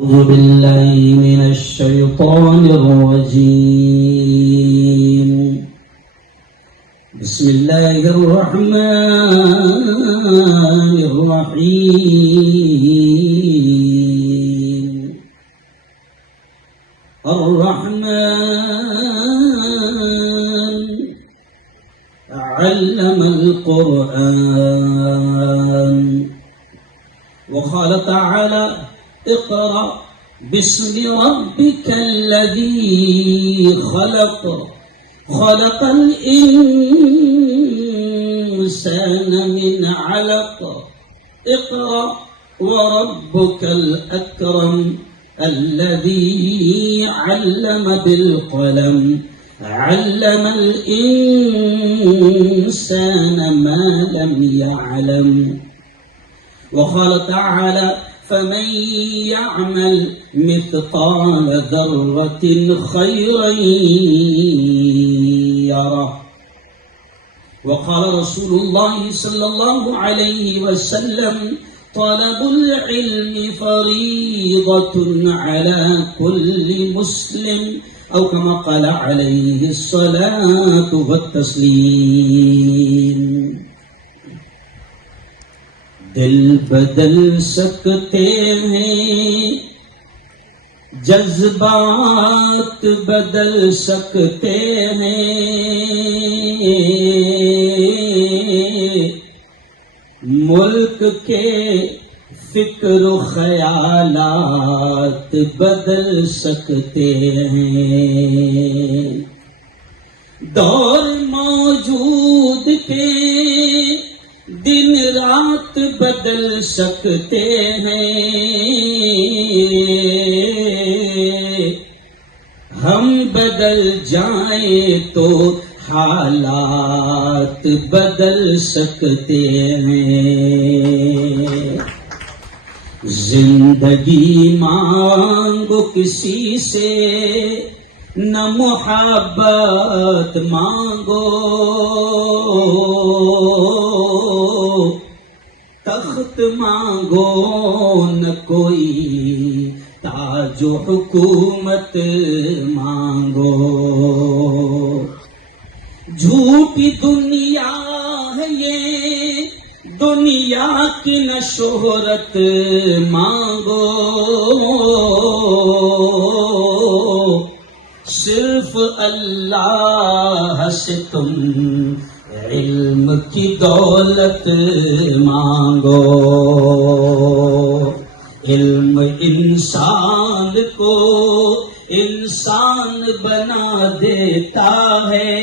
أعوذ بالله من الشيطان الرجيم. بسم الله الرحمن الرحيم. الرحمن علم القرآن. وقال تعالى: اقرأ باسم ربك الذي خلق خلق الإنسان من علق اقرأ وربك الأكرم الذي علم بالقلم علم الإنسان ما لم يعلم. وقال تعالى: فمن يعمل مثقال ذرة خيرا يره. وقال رسول الله صلى الله عليه وسلم: طلب العلم فريضة على كل مسلم، أو كما قال عليه الصلاة والتسليم. دل بدل سکتے ہیں، جذبات بدل سکتے ہیں، ملک کے فکر و خیالات بدل سکتے ہیں، دور موجود کے دن رات بدل سکتے ہیں، ہم بدل جائیں تو حالات بدل سکتے ہیں. زندگی مانگو کسی سے، نہ محبت مانگو، تخت مانگو نہ کوئی تاج و حکومت مانگو. جھوٹی دنیا ہے یہ، دنیا کی نہ شہرت مانگو، صرف اللہ سے تم علم کی دولت مانگو. علم انسان کو انسان بنا دیتا ہے،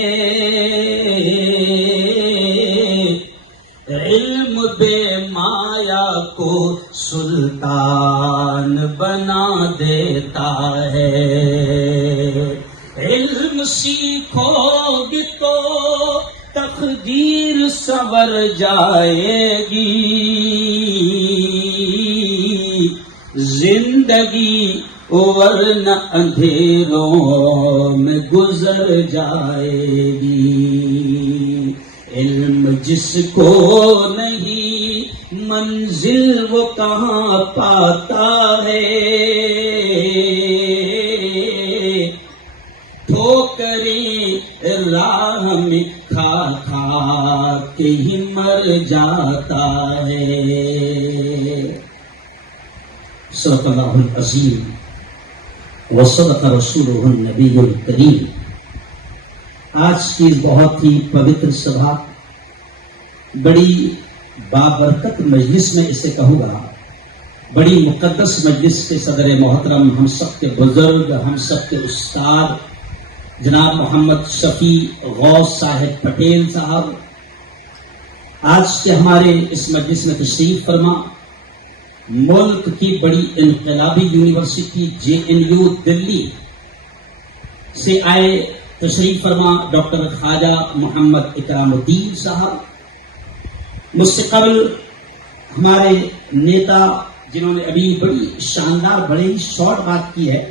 علم بے مایا کو سلطان بنا دیتا ہے. علم سیکھو گے تو تقدیر سنور جائے گی، زندگی ورنہ اندھیروں میں گزر جائے گی. علم جس کو نہیں منزل وہ کہاں پاتا ہے، ٹھوکریں راہ میں کھا کھا کے ہی مر جاتا ہے. صدق اللہ العظیم وصدق رسولہ النبی الکریم. آج کی بہت ہی پوتر سبھا، بڑی بابرکت مجلس میں اسے کہوں گا، بڑی مقدس مجلس کے صدر محترم، ہم سب کے بزرگ، ہم سب کے استاد جناب محمد شفیع غوث صاحب پٹیل صاحب آج کے ہمارے اس مجلس میں تشریف فرما. ملک کی بڑی انقلابی یونیورسٹی JNU دلی سے آئے تشریف فرما ڈاکٹر خواجہ محمد اکرام الدین صاحب. مجھ سے قبل ہمارے نیتا جنہوں نے ابھی بڑی شاندار بڑی شارٹ بات کی ہے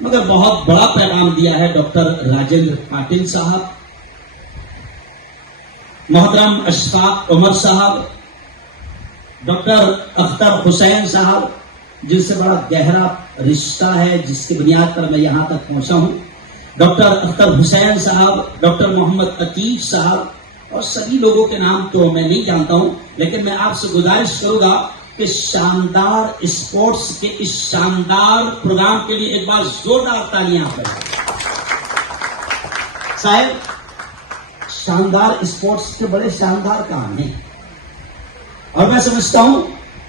مگر بہت بڑا پیغام دیا ہے، ڈاکٹر راجندر پاٹل صاحب، محترم اشفاق عمر صاحب، ڈاکٹر اختر حسین صاحب، جن سے بڑا گہرا رشتہ ہے، جس کی بنیاد پر میں یہاں تک پہنچا ہوں، ڈاکٹر اختر حسین صاحب، ڈاکٹر محمد عتیق صاحب اور سبھی لوگوں کے نام تو میں نہیں جانتا ہوں، لیکن میں آپ سے گزارش کروں گا کہ شاندار اسپورٹس کے اس شاندار پروگرام کے لیے ایک بار زوردار تالیاں کریں۔ صاحب، شاندار اسپورٹس کے بڑے شاندار کام ہیں، اور میں سمجھتا ہوں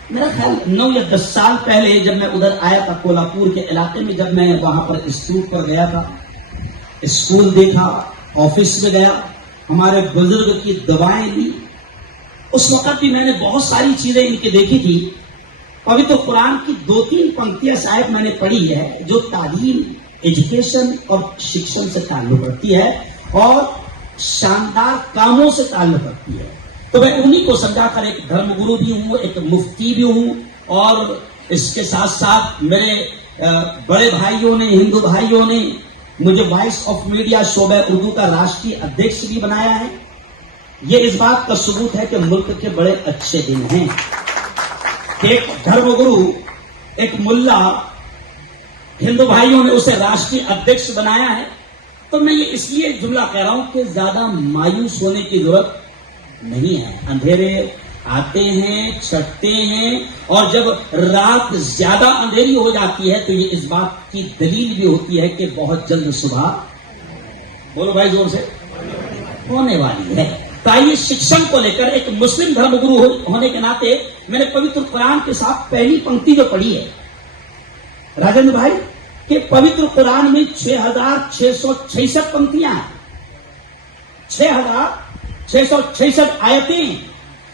میرا خیال 9 یا 10 سال پہلے جب میں ادھر آیا تھا کولہاپور کے علاقے میں، جب میں وہاں پر انسٹیٹیوٹ پر گیا تھا، اسکول دیکھا، آفس میں گیا، ہمارے بزرگ کی دعائیں لی، اس وقت بھی میں نے بہت ساری چیزیں ان کی دیکھی تھی۔ پوتر قرآن کی 2-3 پنکتیاں صاحب میں نے پڑھی ہے جو تعلیم، ایجوکیشن اور شکشن سے تعلق رکھتی ہے اور شاندار کاموں سے تعلق رکھتی ہے۔ تو میں انہی کو سمجھا کر ایک دھرم گرو بھی ہوں، ایک مفتی بھی ہوں، اور اس کے ساتھ ساتھ میرے بڑے بھائیوں نے، ہندو بھائیوں نے مجھے وائس آف میڈیا شعبہ اردو کا راشٹری ادھیکش بھی بنایا ہے۔ یہ اس بات کا ثبوت ہے کہ ملک کے بڑے اچھے دن ہیں۔ ایک دھرم گرو، ایک ملا، ہندو بھائیوں نے اسے راشٹری ادھیکش بنایا ہے۔ تو میں یہ اس لیے جملہ کہہ رہا ہوں کہ زیادہ مایوس ہونے کی ضرورت نہیں ہے۔ اندھیرے آتے ہیں، چھٹتے ہیں، اور جب رات زیادہ اندھیری ہو جاتی ہے تو یہ اس بات کی دلیل بھی ہوتی ہے کہ بہت جلد صبح، بولو بھائی زور سے، ہونے والی ہے۔ تو آئیے شکشن کو لے کر ایک مسلم دھرم گرو ہونے کے ناطے میں نے پوتر قرآن کے ساتھ پہلی پنکتی جو پڑھی ہے راجندر بھائی کہ پوتر قرآن میں 6666 پنکتیاں ہیں، 6666 آیتیں،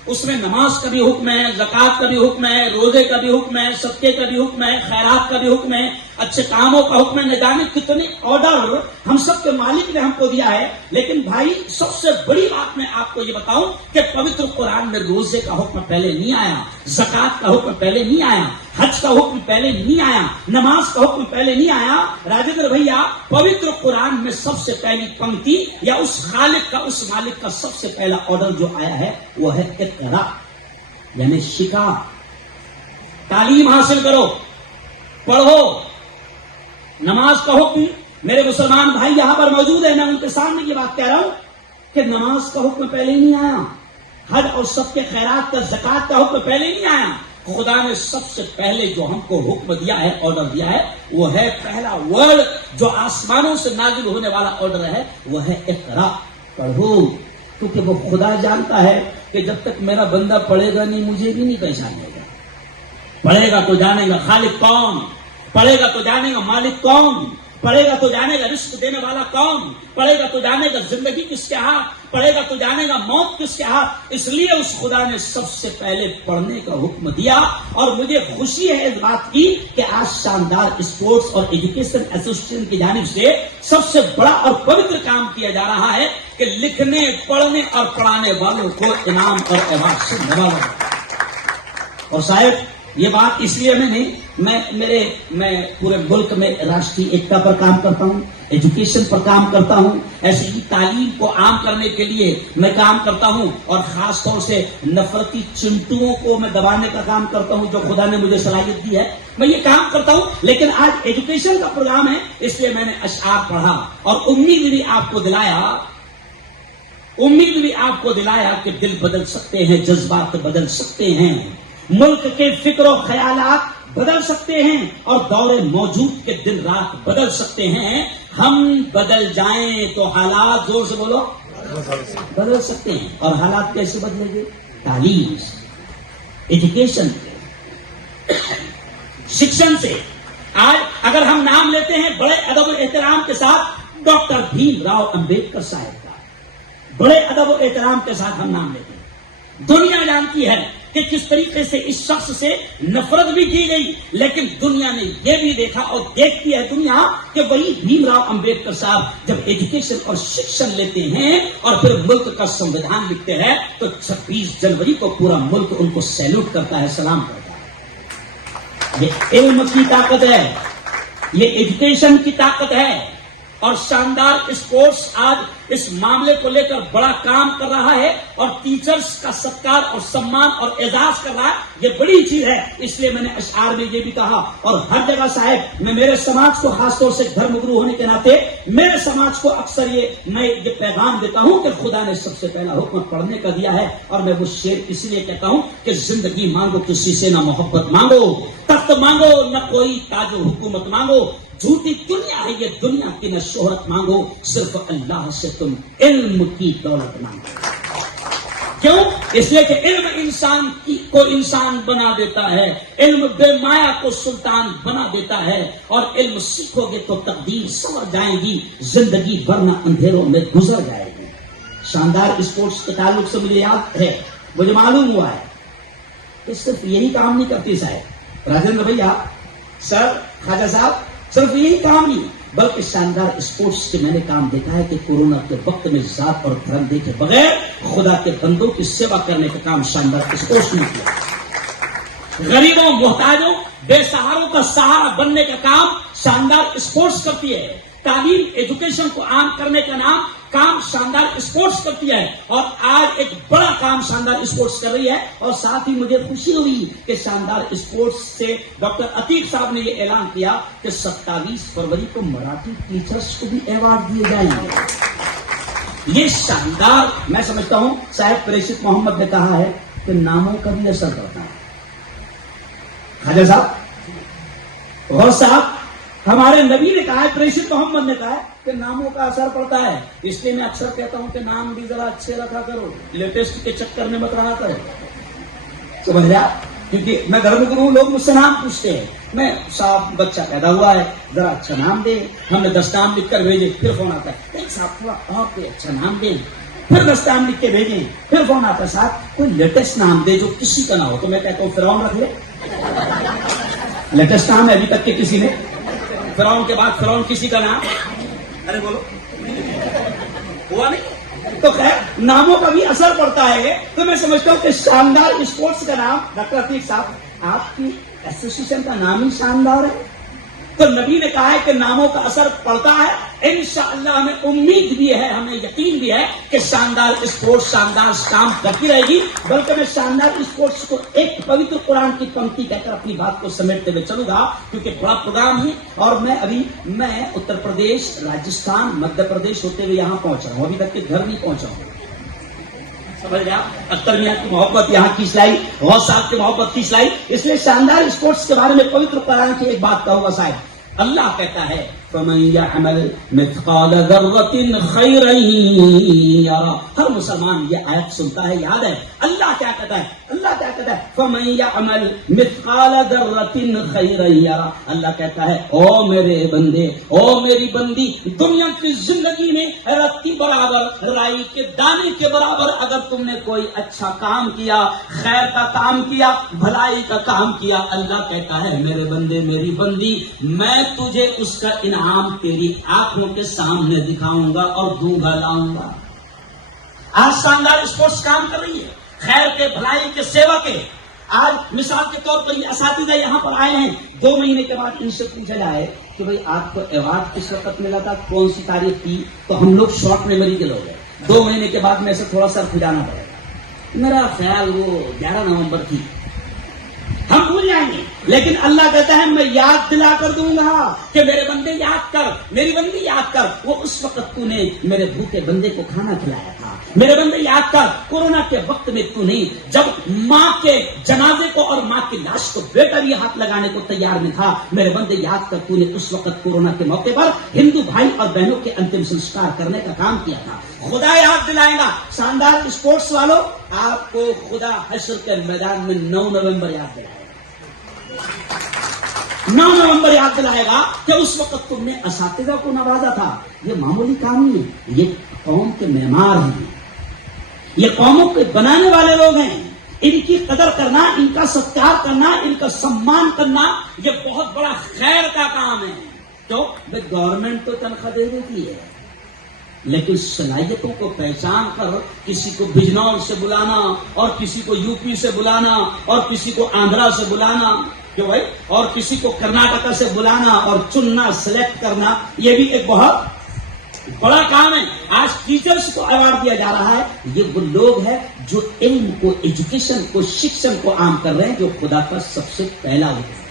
اس میں نماز کا بھی حکم ہے، زکوٰۃ کا بھی حکم ہے، روزے کا بھی حکم ہے، صدقے کا بھی حکم ہے، خیرات کا بھی حکم ہے، اچھے کاموں کا حکم ہے۔ نہ جانے کتنے آرڈر ہم سب کے مالک نے ہم کو دیا ہے۔ لیکن بھائی سب سے بڑی بات میں آپ کو یہ بتاؤں کہ پوتر قرآن میں روزے کا حکم پہلے نہیں آیا، زکوٰۃ کا حکم پہلے نہیں آیا، حج کا حکم پہلے نہیں آیا، نماز کا حکم پہلے نہیں آیا۔ راجندر بھیا، پوتر قرآن میں سب سے پہلی پنکتی یا اس خالق کا، اس مالک کا سب سے پہلا آرڈر جو آیا ہے وہ ہے اقرا، یعنی شکا، تعلیم حاصل کرو، پڑھو۔ نماز کا حکم، میرے مسلمان بھائی یہاں پر موجود ہیں، میں ان کے سامنے یہ بات کہہ رہا ہوں کہ نماز کا حکم پہلے نہیں آیا، حج اور سب کے خیرات کا، زکوٰۃ کا حکم پہلے نہیں آیا۔ خدا نے سب سے پہلے جو ہم کو حکم دیا ہے، آرڈر دیا ہے، وہ ہے پہلا ورڈ جو آسمانوں سے نازل ہونے والا آرڈر ہے، وہ ہے اقرا، پڑھو۔ کیونکہ وہ خدا جانتا ہے کہ جب تک میرا بندہ پڑھے گا نہیں مجھے بھی نہیں پہچانے گا۔ پڑھے گا تو جانے گا خالق کون، پڑھے گا تو جانے گا مالک کون، پڑھے گا تو جانے گا رزق دینے والا کون، پڑھے گا تو جانے گا زندگی کس کے ہاتھ، پڑھے گا تو جانے گا موت کس کے ہاتھ۔ اس لیے اس خدا نے سب سے پہلے پڑھنے کا حکم دیا، اور مجھے خوشی ہے اس بات کی کہ آج شاندار اسپورٹس اور ایجوکیشن ایسوسیشن کی جانب سے سب سے بڑا اور پوتر کام کیا جا رہا ہے کہ لکھنے، پڑھنے اور پڑھانے والوں کو انعام اور ایوارڈ سے نوازا۔ اور صاحب یہ بات اس لیے میں پورے ملک میں راشٹری ایکتا پر کام کرتا ہوں، ایجوکیشن پر کام کرتا ہوں، ایسے ہی تعلیم کو عام کرنے کے لیے میں کام کرتا ہوں، اور خاص طور سے نفرتی چنٹوؤں کو میں دبانے کا کام کرتا ہوں جو خدا نے مجھے صلاحیت دی ہے، میں یہ کام کرتا ہوں۔ لیکن آج ایجوکیشن کا پروگرام ہے، اس لیے میں نے اشعار پڑھا اور امید بھی آپ کو دلایا کہ دل بدل سکتے ہیں، جذبات بدل سکتے ہیں، ملک کے فکر و خیالات بدل سکتے ہیں، اور دور موجود کے دن رات بدل سکتے ہیں۔ ہم بدل جائیں تو حالات، زور سے بولو، بدل سکتے ہیں۔ اور حالات کیسے بدلیں گے؟ تعلیم سے، ایجوکیشن سے، شکشن سے۔ آج اگر ہم نام لیتے ہیں بڑے ادب و احترام کے ساتھ ڈاکٹر بھیم راؤ امبیڈکر صاحب کا، بڑے ادب و احترام کے ساتھ ہم نام لیتے ہیں۔ دنیا جانتی ہے کہ کس طریقے سے اس شخص سے نفرت بھی کی گئی، لیکن دنیا نے یہ بھی دیکھا اور دیکھتی ہے دنیا کہ وہی بھیم راؤ امبیڈکر صاحب جب ایجوکیشن اور شکشن لیتے ہیں اور پھر ملک کا سنویدھان لکھتے ہیں تو 26 جنوری کو پورا ملک ان کو سیلوٹ کرتا ہے، سلام کرتا ہے۔ یہ علم کی طاقت ہے، یہ ایجوکیشن کی طاقت ہے، اور شاندار اسپورٹس آج اس معاملے کو لے کر بڑا کام کر رہا ہے اور ٹیچرز کا ستکار اور سمان اور اعزاز کر رہا ہے، یہ بڑی چیز ہے۔ اس لیے میں نے اشعار میں یہ بھی کہا، اور ہر جگہ صاحب میں میرے سماج کو خاص طور سے دھرم گرو ہونے کے ناطے میرے سماج کو اکثر میں یہ پیغام دیتا ہوں کہ خدا نے سب سے پہلا حکم پڑھنے کا دیا ہے، اور میں وہ شعر اس لیے کہتا ہوں کہ زندگی مانگو کسی سے نہ محبت مانگو، تخت مانگو نہ کوئی تاج و حکومت مانگو، جھوٹی دنیا ہے یہ دنیا کی نہ شہرت مانگو، صرف اللہ سے تم علم کی دولت مانگو۔ کیوں؟ اس لیے کہ علم انسان کو انسان بنا دیتا ہے، علم بے مایا کو سلطان بنا دیتا ہے، اور علم سیکھو گے تو تقدیر سنور جائے گی، زندگی ورنہ اندھیروں میں گزر جائے گی۔ شاندار اسپورٹس کے تعلق سے مجھے یاد ہے، مجھے معلوم ہوا ہے کہ صرف یہی کام نہیں کرتی صاحب راجندر بھیا، سر، خواجہ صاحب، صرف یہی کام نہیں بلکہ شاندار اسپورٹس کے میں نے کام دیکھا ہے کہ کورونا کے وقت میں ذات اور دھرم دیکھے بغیر خدا کے بندوں کی سیوا کرنے کا کام شاندار اسپورٹس نے کیا۔ غریبوں، محتاجوں، بے سہاروں کا سہارا بننے کا کام شاندار اسپورٹس کرتی ہے۔ تعلیم، ایجوکیشن کو عام کرنے کا کام شاندار اسپورٹس کرتی ہے، اور آج ایک بڑا کام شاندار اسپورٹس کر رہی ہے۔ اور ساتھ ہی مجھے خوشی ہوئی کہ شاندار اسپورٹس سے ڈاکٹر عتیق صاحب نے یہ اعلان کیا کہ 27 فروری کو مراٹھی ٹیچرز کو بھی ایوارڈ دیے جائیں گے۔ یہ شاندار، میں سمجھتا ہوں صاحب پریشت محمد نے کہا ہے کہ ناموں کا بھی اثر پڑتا ہے۔ خواجہ صاحب، غوث صاحب، ہمارے نبی نے کہا ہے، پریشت محمد نے کہا ہے کہ ناموں کا اثر پڑتا ہے۔ اس لیے میں اکثر کہتا ہوں کہ نام بھی ذرا اچھے رکھا کرو، لیٹسٹ کے چکر میں مت رہا کرو، سمجھ رہا؟ کیونکہ میں گھر میں کروں، لوگ مجھ سے نام پوچھتے ہیں، میں صاحب بچہ پیدا ہوا ہے ذرا اچھا نام دے، ہم نے 10 نام لکھ کر بھیجے، پھر فون آتا ہے صاحب تھوڑا اور کوئی اچھا نام دیں، پھر 10 نام لکھ کے بھیجیں، پھر فون آتا ہے صاحب کوئی لیٹسٹ نام دے جو کسی کا نہ ہو۔ تو میں کہتا ہوں فرعون رکھ لے، لیٹسٹ نام ہے ابھی تک کے کسی نے؟ فرعون کے بعد فرعون کسی کا نام؟ ارے بولو، ہوا نہیں؟ تو خیر ناموں کا بھی اثر پڑتا ہے۔ تو میں سمجھتا ہوں کہ شاندار اسپورٹس کا نام، ڈاکٹر عتیق صاحب آپ کی ایسوسیشن کا نام ہی شاندار ہے۔ تو نبی نے کہا ہے کہ ناموں کا اثر پڑتا ہے۔ انشاءاللہ ہمیں امید بھی ہے، ہمیں یقین بھی ہے کہ شاندار اسپورٹس شاندار کام کرتی رہے گی۔ بلکہ میں شاندار اسپورٹس کو ایک پوتر قرآن کی پنکتی کہہ کر اپنی بات کو سمیٹتے ہوئے چلوں گا، کیونکہ بڑا پروگرام ہے، اور میں اتر پردیش، راجستھان، مدھیہ پردیش ہوتے ہوئے یہاں پہنچا ہوں، ابھی تک کے گھر نہیں پہنچا ہوں۔ سمجھ گیا؟ اختر میاں کی محبت یہاں کھینچ لائی، غوث صاحب کی محبت کھینچ لائی۔ اس لیے شاندار اسپورٹس کے بارے میں پوتر قرآن کی ایک بات کہوں گا صاحب، اللہ کہتا ہے فَمَن يَعْمَلْ مِثْقَالَ ذَرَّةٍ خَيْرًا يَرَهُ۔ ہر مسلمان یہ آیت سنتا ہے، یاد ہے اللہ کیا کہتا ہے؟ اللہ کیا کہتا ہے؟ فَمَن يَعْمَلْ مِثْقَالَ ذَرَّةٍ خَيْرًا يَرَهُ۔ اللہ کہتا ہے او میرے بندے، او میری بندی، دنیا کی زندگی میں رتی برابر، رائی کے دانے کے برابر اگر تم نے کوئی اچھا کام کیا، خیر کا کام کیا، بھلائی کا کام کیا، اللہ کہتا ہے میرے بندے، میری بندی، میں تجھے اس کا انعام تیری آنکھوں کے سامنے دکھاؤں گا اور دوں گا، لاؤں گا۔ آج شاندار اسپورٹس کام کر رہی ہے، خیر کے، بھلائی کے، سیوا کے۔ آج مثال کے طور پر یہ اساتذہ یہاں پر آئے ہیں، 2 مہینے کے بعد ان سے پوچھا جائے کہ بھئی آپ کو ایوارڈ کس وقت ملا تھا، کون سی تاریخ تھی، تو ہم لوگ شارٹ میموری کے لوگ ہیں، 2 مہینے کے بعد میں سے تھوڑا سا کھجانا پڑے گا۔ میرا خیال وہ 11 نومبر تھی، ہم بھول جائیں گے، لیکن اللہ کہتا ہے میں یاد دلا کر دوں گا کہ میرے بندے یاد کر، میری بندی یاد کر، وہ اس وقت تو نے میرے بھوکے بندے کو کھانا کھلایا تھا، میرے بندے یاد کر کورونا کے وقت میں تو نہیں، جب ماں کے جنازے کو اور ماں کی لاش کو بیٹا بھی ہاتھ لگانے کو تیار نہیں تھا، میرے بندے یاد کر تو نے اس وقت کورونا کے موقع پر ہندو بھائی اور بہنوں کے انتم سنسکار کرنے کا کام کیا تھا۔ خدا یاد دلائے گا۔ شاندار اسپورٹس والوں، آپ کو خدا حشر کے میدان میں 9 نومبر یاد دلائے گا، 9 نومبر یاد دلائے گا کہ اس وقت تم نے اساتذہ کو نوازا تھا۔ یہ معمولی کام نہیں، یہ قوم کے معمار ہیں، یہ قوموں کے بنانے والے لوگ ہیں۔ ان کی قدر کرنا، ان کا ستکار کرنا، ان کا سمان کرنا، یہ بہت بڑا خیر کا کام ہے۔ تو گورنمنٹ تو تنخواہ دے دیتی ہے، لیکن صلاحیتوں کو پہچان کر کسی کو بجنور سے بلانا اور کسی کو یو پی سے بلانا اور کسی کو آندھرا سے بلانا، کیوں بھائی، اور کسی کو کرناٹکا سے بلانا اور چننا، سلیکٹ کرنا، یہ بھی ایک بہت بڑا کام ہے. آج ٹیچرز کو ایوارڈ دیا جا رہا ہے. یہ وہ لوگ ہیں جو علم کو، ایجوکیشن کو، شکشن کو عام کر رہے ہیں، جو خدا کا سب سے پہلا حکم ہے.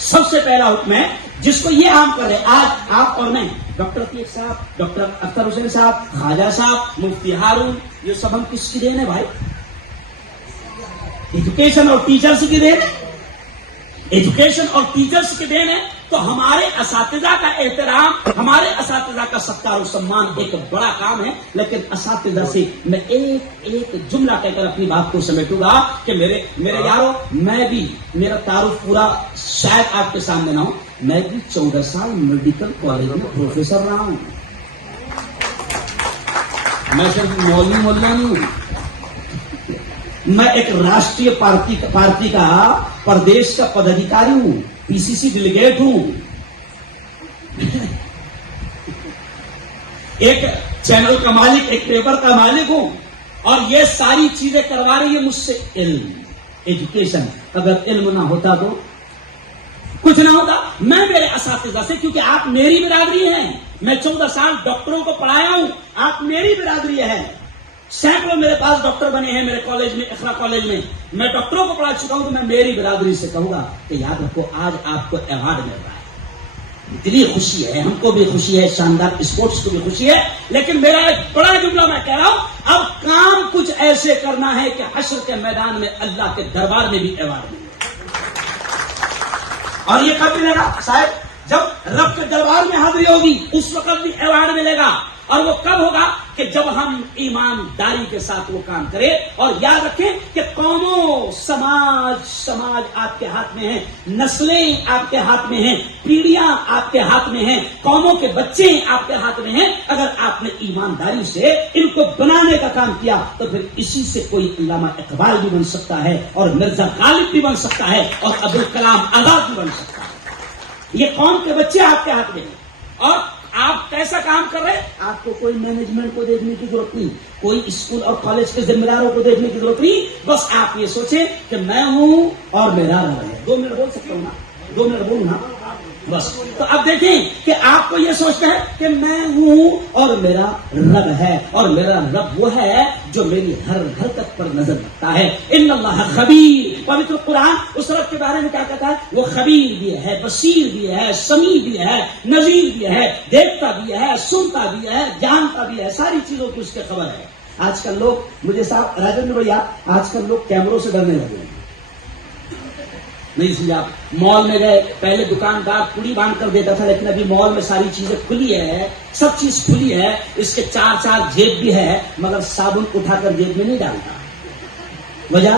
سب سے پہلا حکم ہے جس کو یہ عام کر رہے ہیں. آج آپ اور میں، ڈاکٹر عتیق صاحب، ڈاکٹر اختر حسین صاحب، خواجہ صاحب، مفتی ہارون، یہ سب ہم کس کی دین ہے بھائی؟ ایجوکیشن اور ٹیچرز کی دین ہے. ایجوکیشن اور ٹیچرز کی دین ہے. تو ہمارے اساتذہ کا احترام، ہمارے اساتذہ کا ستکار و سمان ایک بڑا کام ہے. لیکن اساتذہ سے میں ایک جملہ کہہ کر اپنی بات کو سمیٹوں گا کہ میرے یارو، میں بھی، میرا تعارف پورا شاید آپ کے سامنے نہ ہو، میں بھی 14 سال میڈیکل کالج میں پروفیسر رہا ہوں. میں صرف مولوی مولا نہیں ہوں. میں ایک راشٹریہ پارٹی کا پردیش کا پدادھیکاری ہوں، پی سی سی ڈیلیگیٹ ہوں، ایک چینل کا مالک، ایک پیپر کا مالک ہوں. اور یہ ساری چیزیں کروا رہی ہے مجھ سے علم، ایجوکیشن. اگر علم نہ ہوتا تو کچھ نہ ہوتا. میں میرے اساتذہ سے، کیونکہ آپ میری برادری ہیں، میں 14 سال ڈاکٹروں کو پڑھایا ہوں، آپ میری برادری ہے. سینکڑوں میرے پاس ڈاکٹر بنے ہیں میرے کالج میں، اقرا کالج میں ڈاکٹروں کو پڑھا چکا ہوں. تو میں میری برادری سے کہوں گا کہ یاد رکھو، آج آپ کو ایوارڈ مل رہا ہے، اتنی خوشی ہے، ہم کو بھی خوشی ہے، شاندار اسپورٹس کو بھی خوشی ہے. لیکن میرا ایک بڑا جملہ میں کہہ رہا ہوں، اب کام کچھ ایسے کرنا ہے کہ حشر کے میدان میں اللہ کے دربار میں بھی ایوارڈ ملے. اور یہ کب ملے گا صاحب؟ جب رب کے دربار میں حاضری ہوگی اس وقت بھی ایوارڈ ملے گا. اور وہ کب ہوگا؟ کہ جب ہم ایمانداری کے ساتھ وہ کام کریں. اور یاد رکھیں کہ قوموں، سماج آپ کے ہاتھ میں ہیں، نسلیں آپ کے ہاتھ میں ہیں، پیڑھیاں آپ کے ہاتھ میں ہیں، قوموں کے بچے آپ کے ہاتھ میں ہیں. اگر آپ نے ایمانداری سے ان کو بنانے کا کام کیا تو پھر اسی سے کوئی علامہ اقبال بھی بن سکتا ہے، اور مرزا غالب بھی بن سکتا ہے، اور ابوالکلام آزاد بھی بن سکتا ہے. یہ قوم کے بچے آپ کے ہاتھ میں ہیں. اور آپ کیسا کام کر رہے ہیں؟ آپ کو کوئی مینجمنٹ کو دیکھنے کی ضرورت نہیں، کوئی اسکول اور کالج کے ذمہ داروں کو دیکھنے کی ضرورت نہیں. بس آپ یہ سوچیں کہ میں ہوں اور میرا رب ہے. 2 منٹ بول سکتا ہوں نا؟ 2 منٹ بولوں نا بس. تو اب دیکھیں کہ آپ کو یہ سوچنا ہے کہ میں ہوں اور میرا رب ہے، اور میرا رب وہ ہے جو میری ہر حرکت پر نظر رکھتا ہے. ان اللہ خبیر. پوتر قرآن اس رب کے بارے میں کیا کہتا ہے؟ وہ خبیر بھی ہے، بصیر بھی ہے، سمیع بھی ہے، نذیر بھی ہے، دیکھتا بھی ہے، سنتا بھی ہے، جانتا بھی ہے، ساری چیزوں کی اس کی خبر ہے. آج کل لوگ، مجھے صاحب راجندر بھیا، آج کل لوگ کیمروں سے ڈرنے لگے ہیں. نہیں سمجھا؟ آپ مال میں گئے، پہلے دکاندار پوڑی باندھ کر دیتا تھا، لیکن ابھی مال میں ساری چیزیں کھلی ہے، سب چیز کھلی ہے. اس کے 4 جیب بھی ہے، مگر صابن اٹھا کر جیب میں نہیں ڈالتا. وجہ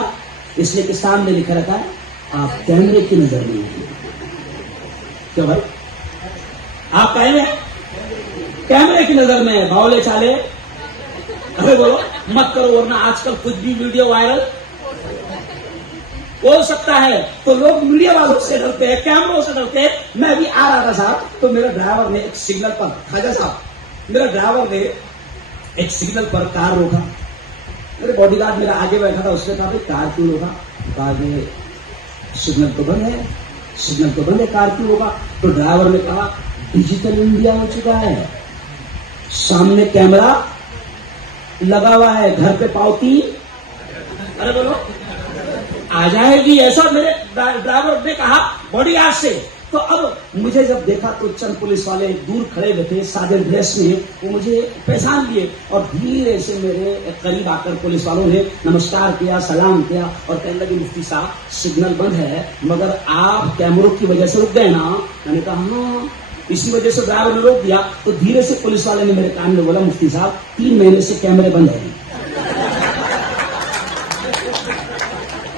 اس لیے کہ سامنے لکھا رہتا ہے آپ کیمرے کی نظر میں ہیں. کیا بھائی؟ آپ پہلے کیمرے کی نظر میں باولے چالے. ارے بولو مت کرو، ورنہ آج کل کچھ بھی ویڈیو وائرل ہو سکتا ہے. تو لوگ میڈیا والوں سے ڈرتے ہیں، کیمروں سے ڈرتے ہیں. میں بھی آ رہا تھا صاحب، تو میرے ڈرائیور نے ایک سگنل پر، خواجہ صاحب، میرے ڈرائیور نے ایک سگنل پر کار روکا. میرے باڈی گارڈ میرا آگے بیٹھا تھا، اس نے کہا بھائی کار کیوں روکا؟ کہا کہ سگنل تو بند ہے، سگنل تو بند ہے، کار کیوں روکا؟ تو ڈرائیور نے کہا ڈیجیٹل انڈیا ہو چکا ہے، سامنے کیمرہ لگا ہوا ہے، گھر پہ پاؤتی ارے بولو آ جائے گی، ایسا میرے ڈرائیور نے کہا باڈی گارڈ سے. تو اب مجھے جب دیکھا تو چند پولیس والے دور کھڑے ہوئے تھے سادے ڈریس میں، وہ مجھے پہچان لیے اور دھیرے سے میرے قریب آ کر پولیس والوں نے نمسکار کیا، سلام کیا، اور کہنے لگے مفتی صاحب سگنل بند ہے مگر آپ کیمروں کی وجہ سے رک گئے نا؟ میں نے کہا ہاں اسی وجہ سے ڈرائیور نے روک دیا. تو دھیرے سے پولیس والے نے میرے کان میں بولا مفتی صاحب 3 مہینے سے کیمرے بند ہیں.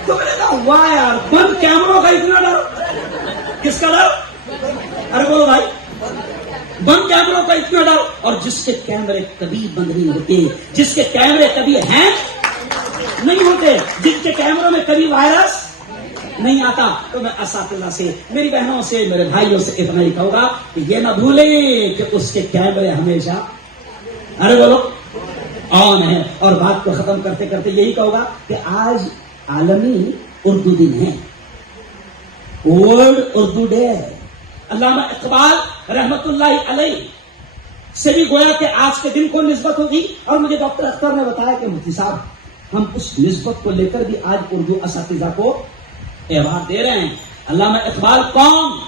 تو میں نے کہا واہ یار، بند کیمروں کا اتنا ڈر، کس کا ڈر؟ ارے بولو بھائی، بند کیمروں کا اتنا ڈر. اور جس کے کیمرے کبھی بند نہیں ہوتے، جس کے کیمرے کبھی ہینگ نہیں ہوتے، جن کے کیمروں میں کبھی وائرس نہیں آتا. تو میں اساتذہ سے، میری بہنوں سے، میرے بھائیوں سے اتنا ہی کہوں گا کہ یہ نہ بھولیں کہ اس کے کیمرے ہمیشہ ارے بولو آن ہے. اور بات کو ختم کرتے کرتے یہی کہوں گا کہ آج عالمی اردو دن ہے، ورلڈ اردو ڈے ہے. علامہ اقبال رحمت اللہ علیہ سے بھی گویا کہ آج کے دن کو نسبت ہوگی. اور مجھے ڈاکٹر اختر نے بتایا کہ مفتی صاحب ہم اس نسبت کو لے کر بھی آج اردو اساتذہ کو ایوارڈ دے رہے ہیں. علامہ اقبال کون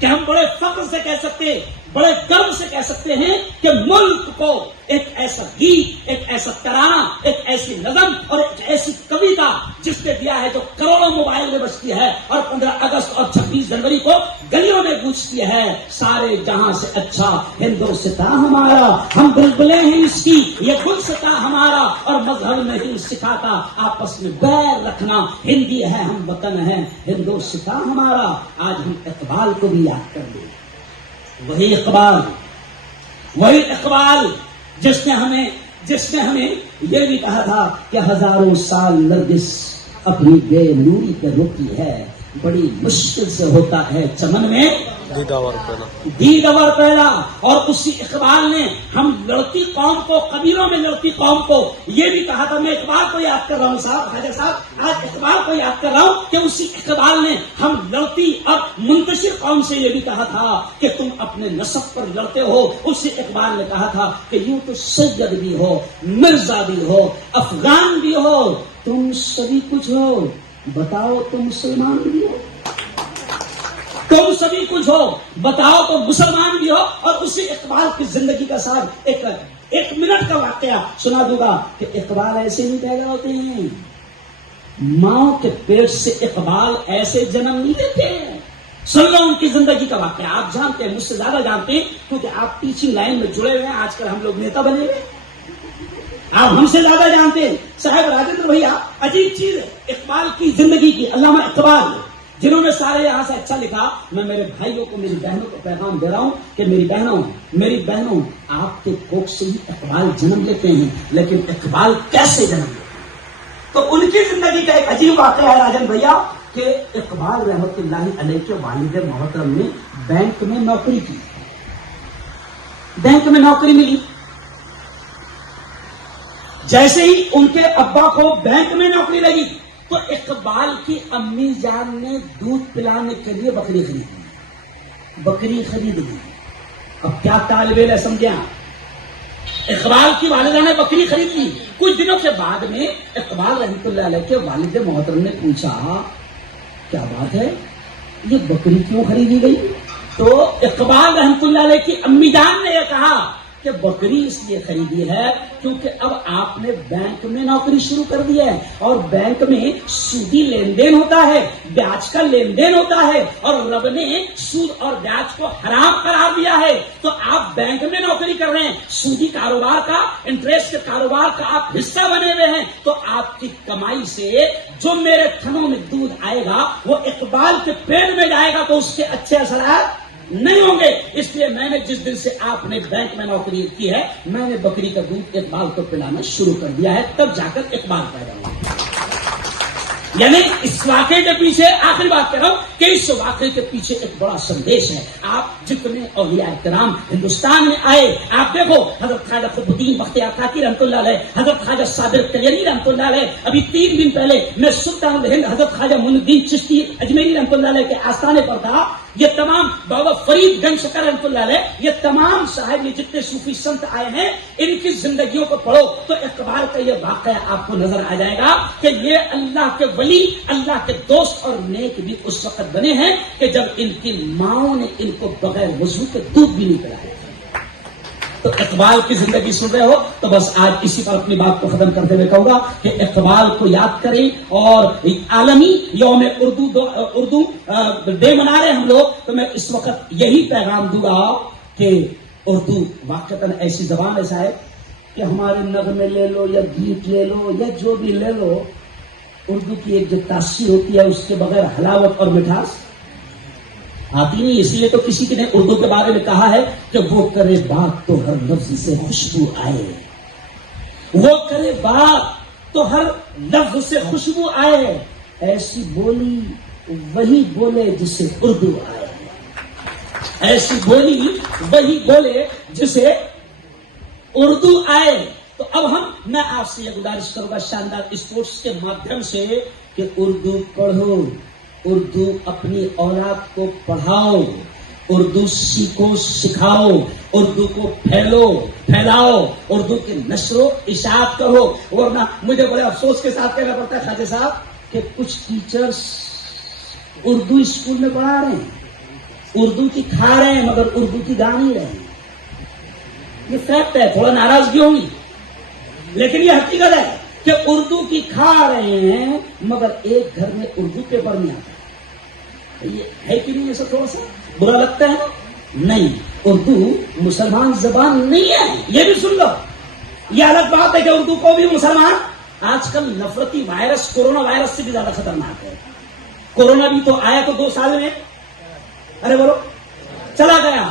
کہ ہم بڑے فخر سے کہہ سکتے, بڑے گرو سے کہہ سکتے ہیں کہ ملک کو ایک ایسا گیت, ایک ایسا ترانہ, ایک ایسی نظم اور ایک ایسی کویتا جس نے دیا ہے جو کروڑوں موبائل میں بجتی ہے اور 15 اگست اور 26 جنوری کو گلیوں میں گونجتی ہے. سارے جہاں سے اچھا ہندوستاں ہمارا, ہم بلبلیں ہیں اس کی, یہ گلستاں ہمارا, اور مذہب نہیں سکھاتا آپس میں بیر رکھنا, ہندی ہے ہم وطن ہے ہندوستاں ہمارا. آج ہم اقبال کو بھی یاد کر لیں. وہی اقبال جس نے ہمیں یہ بھی کہا تھا کہ ہزاروں سال نرگس اپنی بے نوری پہ روتی ہے, بڑی مشکل سے ہوتا ہے چمن میں دیدور پہلا. اور اسی اقبال نے ہم لڑتی قوم کو, قبیلوں میں لڑتی قوم کو یہ بھی کہا تھا. میں اقبال کو یاد کر رہا ہوں صاحب, خواجہ صاحب آج اقبال کو یاد کر رہا ہوں کہ اسی اقبال نے ہم لڑتی اور منتشر قوم سے یہ بھی کہا تھا کہ تم اپنے نسب پر لڑتے ہو. اسی اقبال نے کہا تھا کہ یوں تو سید بھی ہو, مرزا بھی ہو, افغان بھی ہو, تم سبھی کچھ ہو, بتاؤ تم مسلمان بھی ہو. تم سبھی کچھ ہو, بتاؤ تو مسلمان بھی ہو. اور اسی اقبال کی زندگی کا ساتھ ایک منٹ کا واقعہ سنا دوں گا کہ اقبال ایسے نہیں پیدا ہوتے ہیں. ماں کے پیٹ سے اقبال ایسے جنم نہیں لیتے ہیں. سن لو ان کی زندگی کا واقعہ. آپ جانتے ہیں, مجھ سے زیادہ جانتے ہیں کیونکہ آپ ٹیچنگ لائن میں جڑے ہوئے ہیں. آج کل ہم لوگ نیتا بنے ہوئے, آپ ہم سے زیادہ جانتے ہیں. صاحب راجندر بھیا عجیب چیز ہے اقبال کی زندگی کی. علامہ اقبال جنہوں نے سارے یہاں سے اچھا لکھا, میں میرے بھائیوں کو, میری بہنوں کو پیغام دے رہا ہوں کہ میری بہنوں آپ کے کوکھ سے ہی اقبال جنم لیتے ہیں, لیکن اقبال کیسے جنم لیتے ہیں. تو ان کی زندگی کا ایک عجیب واقعہ ہے راجن بھیا کہ اقبال رحمت اللہ علیہ کے والد محترم نے بینک میں نوکری کی, بینک میں نوکری ملی. جیسے ہی ان کے ابا کو بینک میں نوکری لگی تو اقبال کی امی جان نے دودھ پلانے کے لیے بکری خرید لی. اب کیا طالب علم سمجھے, اقبال کی والدہ نے بکری خرید لی. کچھ دنوں کے بعد میں اقبال رحمۃ اللہ علیہ کے والد محترم نے پوچھا کیا بات ہے, یہ بکری کیوں خریدی گئی؟ تو اقبال رحمۃ اللہ علیہ کی امی جان نے یہ کہا کہ بکری اس لیے خریدی ہے کیونکہ اب آپ نے بینک میں نوکری شروع کر دی ہے, اور بینک میں سودی لین دین ہوتا ہے, بیاج کا لین دین ہوتا ہے, اور رب نے سود اور بیاج کو حرام قرار دیا ہے. تو آپ بینک میں نوکری کر رہے ہیں, سودی کاروبار کا, انٹرسٹ کے کاروبار کا آپ حصہ بنے ہوئے ہیں, تو آپ کی کمائی سے جو میرے تھنوں میں دودھ آئے گا وہ اقبال کے پیٹ میں جائے گا, تو اس کے اچھے اثرات نہیں ہوں گے. اس لیے میں نے جس دن سے آپ نے بینک میں نوکری کی ہے, میں نے بکری کا دودھ اقبال کو پلانا شروع کر دیا ہے, تب جا کر اقبال پیدا ہوا. یعنی اس واقعے کے پیچھے آخری بات کر رہا ہوں کہ اس واقعے کے پیچھے ایک بڑا سندیش ہے. آپ جتنے اولیاء کرام ہندوستان میں آئے, آپ دیکھو حضرت خواجہ قطب الدین بختیار کاکی رحمۃ اللہ علیہ, حضرت خواجہ صابر تیری رحمۃ اللہ علیہ. ابھی 3 دن پہلے میں سلطان الہند حضرت خواجہ معین الدین چشتی اجمیری رحمۃ اللہ علیہ کے آستانے پر تھا. یہ تمام بابا فرید گنج شکر رحمۃ اللہ علیہ, یہ تمام صاحب یہ جتنے صوفی سنت آئے ہیں ان کی زندگیوں کو پڑھو تو اقبال کا یہ واقعہ آپ کو نظر آ جائے گا کہ یہ اللہ کے ولی, اللہ کے دوست اور نیک بھی اس وقت بنے ہیں کہ جب ان کی ماؤں نے ان کو بغیر وضو کے دودھ بھی نہیں پلایا. تو اقبال کی زندگی سن رہے ہو تو بس آج اسی پر اپنی بات کو ختم کرتے ہوئے کہوں گا کہ اقبال کو یاد کریں. اور عالمی یوم اردو ڈے منا رہے ہم لوگ, تو میں اس وقت یہی پیغام دوں گا کہ اردو واقعتاً ایسی زبان ہے صاحب کہ ہمارے نغمے لے لو یا گیت لے لو یا جو بھی لے لو, اردو کی ایک جو تاثیر ہوتی ہے اس کے بغیر حلاوت اور مٹھاس آتی نہیں. اس لیے تو کسی نے اردو کے بارے میں کہا ہے کہ وہ کرے بات تو ہر لفظ سے خوشبو آئے, وہ کرے بات تو ہر لفظ سے خوشبو آئے, ایسی بولی وہی بولے جسے اردو آئے, ایسی بولی وہی بولے جسے اردو آئے. تو اب میں آپ سے یہ گزارش کروں گا شاندار اسپورٹس کے مادھیم سے کہ اردو پڑھو, اردو اپنی اولاد کو پڑھاؤ, اردو سیکھو، سکھاؤ، اردو کو پھیلاؤ، اردو کی نشر و اشاعت کرو. ورنہ مجھے بڑے افسوس کے ساتھ کہنا پڑتا ہے خواجہ صاحب کہ کچھ ٹیچرز اردو اسکول میں پڑھا رہے ہیں، اردو کی کھا رہے ہیں مگر اردو کی گا نہیں رہے ہیں. یہ فیکٹ ہے، تھوڑا ناراضگی ہوگی لیکن یہ حقیقت ہے کہ اردو کی کھا رہے ہیں مگر ایک گھر میں اردو پیپر نہیں آتا. یہ ہے کہ نہیں؟ یہ سب تھوڑا سا برا لگتا ہے. نہیں، اردو مسلمان زبان نہیں ہے، یہ بھی سن لو. یہ الگ بات ہے کہ اردو کو بھی مسلمان آج کل نفرتی وائرس، کورونا وائرس سے بھی زیادہ خطرناک ہے. کورونا بھی تو آیا تو 2 سال میں، ارے بولو چلا گیا.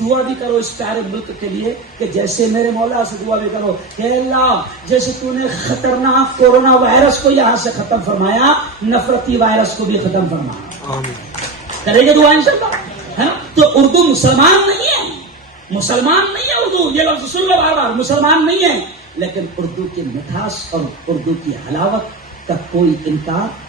دعا بھی کرو اس پیارے ملک کے لیے کہ جیسے میرے مولا سے دعا بھی کرو کہ اللہ جیسے تو نے خطرناک کورونا وائرس کو یہاں سے ختم فرمایا، نفرتی وائرس کو بھی ختم فرمایا. کریں گے دعا انشاءاللہ. تو اردو مسلمان نہیں ہے، مسلمان نہیں ہے اردو. یہ لفظ سن لو بار بار، مسلمان نہیں ہے. لیکن اردو کی مٹھاس اور اردو کی حلاوت کا کوئی انکار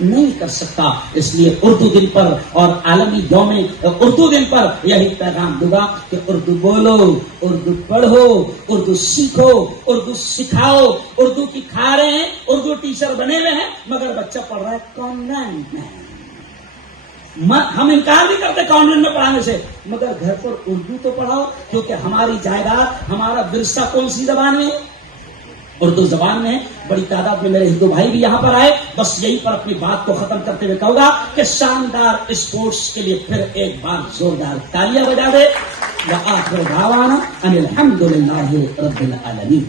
نہیں کر سکتا. اس لیے اردو دن پر اور عالمی یوم اردو دن پر یہی پیغام دوں گا کہ اردو بولو، اردو پڑھو، اردو سیکھو، اردو سکھاؤ. اردو کی کھا رہے ہیں، اردو ٹیچر بنے ہوئے ہیں مگر بچہ پڑھ رہا ہے کانوینٹ میں. ہم انکار نہیں کرتے کانوینٹ میں پڑھانے سے، مگر گھر پر اردو تو پڑھاؤ. کیونکہ ہماری جائیداد، ہمارا ورثہ کون سی زبان میں ہے؟ اردو زبان میں. بڑی تعداد میں میرے ہندو بھائی بھی یہاں پر آئے. بس یہی پر اپنی بات کو ختم کرتے ہوئے کہوں گا کہ شاندار اسپورٹس کے لیے پھر ایک بار زوردار تالیاں بجا دے. وآخر دعوانا ان الحمد للہ رب العالمین.